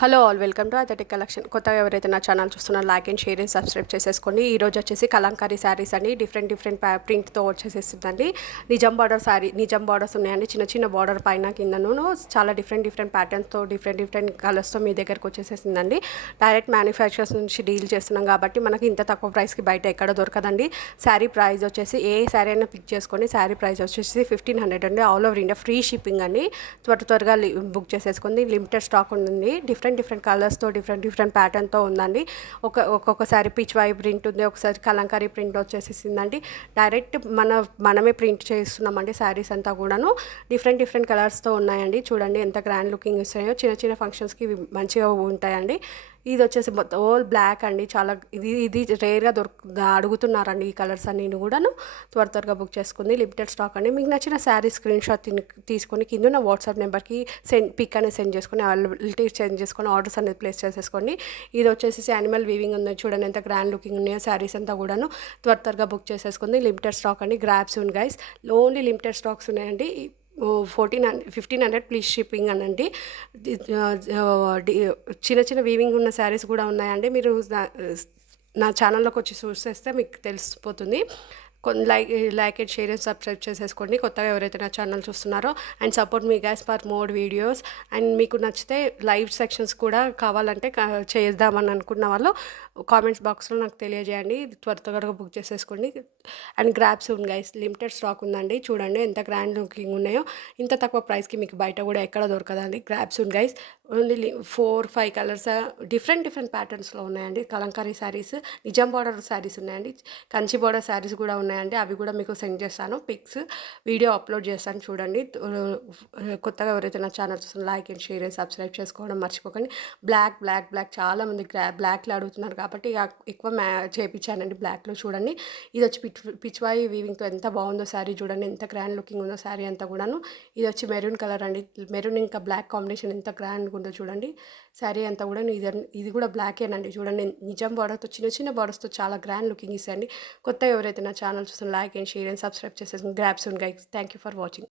Hello all welcome to aesthetic collection. కొత్తగా ఎవరైతే నా ఛానల్ చూస్తున్నారో like and share and subscribe చేసేసుకోండి. ఈరోజు వచ్చేసి కలంకారీ శారీస్ అండి, డిఫరెంట్ ప్రింట్తో వచ్చేసేస్తుందండి. నిజాం బార్డర్ శారీ, నిజాం బార్డర్స్ ఉన్నాయండి, చిన్న చిన్న బార్డర్ పైన కిందను చాలా డిఫరెంట్ ప్యాటర్న్స్తో డిఫరెంట్ కలర్స్తో మీ దగ్గరకు వచ్చేసేసిందండి. డైరెక్ట్ మ్యానుఫ్యాక్చరర్స్ నుంచి డీల్ చేస్తున్నాం కాబట్టి మనకి ఇంత తక్కువ ప్రైస్కి బయట ఎక్కడ దొరకదండి. శారీ ప్రైస్ వచ్చేసి ఏ శారీ అయినా పిక్ చేసుకోండి. శారీ ప్రైస్ వచ్చేసి 1500 అండి. All over India free shipping అండి. త్వరగా బుక్ చేసేసుకుంది. లిమిటెడ్ స్టాక్ ఉంది. డిఫరెంట్ కలర్స్తో డిఫరెంట్ ప్యాటర్న్తో ఉందండి. ఒక్కొక్కసారి పిచ్ వై ప్రింట్ ఉంది, ఒకసారి కలంకారీ ప్రింట్ వచ్చేసేసిందండి. డైరెక్ట్ మనమే ప్రింట్ చేస్తున్నామండి. శారీస్ అంతా కూడాను డిఫరెంట్ కలర్స్తో ఉన్నాయండి. చూడండి ఎంత గ్రాండ్ లుకింగ్ ఇస్తాయో. చిన్న ఫంక్షన్స్కి మంచిగా ఉంటాయండి. ఇది వచ్చేసి మొత్తం ఓల్ బ్లాక్ అండి. చాలా ఇది రేర్గా అడుగుతున్నారండి ఈ కలర్స్ అన్ని కూడాను. త్వరగా బుక్ చేసుకుంది. లిమిటెడ్ స్టాక్ అండి. మీకు నచ్చిన శారీ స్క్రీన్ షాట్ తీసుకొని కింద నా వాట్సాప్ నెంబర్కి పిక్ అనేది సెండ్ చేసుకొని అవైలబిలిటీ సెండ్ చేసుకొని ఆర్డర్స్ అనేది ప్లేస్ చేసేసుకోండి. ఇది వచ్చేసి యానిమల్ వీవింగ్ ఉంది. చూడండి ఎంత గ్రాండ్ లుకింగ్ ఉన్నాయో శారీస్ అంతా కూడాను. త్వరగా బుక్ చేసేసుకుంది. లిమిటెడ్ స్టాక్ అండి. గ్రాబ్స్ ఉంది గైస్. ఓన్లీ లిమిటెడ్ స్టాక్స్ ఉన్నాయండి. 1500 ప్లీజ్ షిప్పింగ్ అనండి. చిన్న వీవింగ్ ఉన్న శారీస్ కూడా ఉన్నాయండి. మీరు నా ఛానల్లోకి వచ్చి చూసేస్తే మీకు తెలిసిపోతుంది. Like and share and subscribe చేసేసుకోండి. కొత్తగా ఎవరైతే నా ఛానల్ చూస్తున్నారో and support me guys for more videos. And మీకు నచ్చితే లైవ్ సెక్షన్స్ కూడా కావాలంటే చేద్దామని అనుకున్న వాళ్ళు కామెంట్స్ బాక్స్లో నాకు తెలియజేయండి. త్వరగా బుక్ చేసేసుకోండి. అండ్ గ్రాబ్స్ ఉంది గైస్. లిమిటెడ్ స్టాక్ ఉందండి. చూడండి ఎంత గ్రాండ్ లుకింగ్ ఉన్నాయో. ఇంత తక్కువ ప్రైస్కి మీకు బయట కూడా ఎక్కడ దొరకదండి. గ్రాబ్స్ ఉంది గైస్. ఓన్లీ 4-5 కలర్స్ డిఫరెంట్ ప్యాటర్న్స్లో ఉన్నాయండి. కలంకారీ శారీస్, నిజాం బార్డర్ శారీస్ ఉన్నాయండి, కంచి బార్డర్ శారీస్ కూడా ఉన్నాయండి. అవి కూడా మీకు సెండ్ చేస్తాను. పిక్స్ వీడియో అప్లోడ్ చేస్తాను చూడండి. కొత్తగా ఎవరైతే నా ఛానల్ చూస్తున్నా like and share and subscribe చేసుకోవడం మర్చిపోకండి. బ్లాక్ చాలామంది బ్లాక్లో అడుగుతున్నారు కాబట్టి ఎక్కువ చేయించానండి బ్లాక్లో. చూడండి ఇది వచ్చి పిచ్వాయి వీవింగ్తో ఎంత బాగుందో శారీ. చూడండి ఎంత గ్రాండ్ లుకింగ్ ఉందో శారీ అంతా కూడాను. ఇది వచ్చి మెరూన్ కలర్ అండి. మెరూన్ ఇంకా బ్లాక్ కాంబినేషన్ ఎంత గ్రాండ్గా ఉందో చూడండి. శారీ అంతా కూడా ఇది కూడా బ్లాకేనండి. చూడండి నిజాం బార్డర్తో చిన్న బార్డర్స్తో చాలా గ్రాండ్ లుకింగ్ ఇస్తాయండి. కొత్తగా ఎవరైతే నా ఛానల్ చూస్తున్న like and share and subscribe చేసేసి గ్రాబ్స్ ఉన్నాయి. Thank you for watching.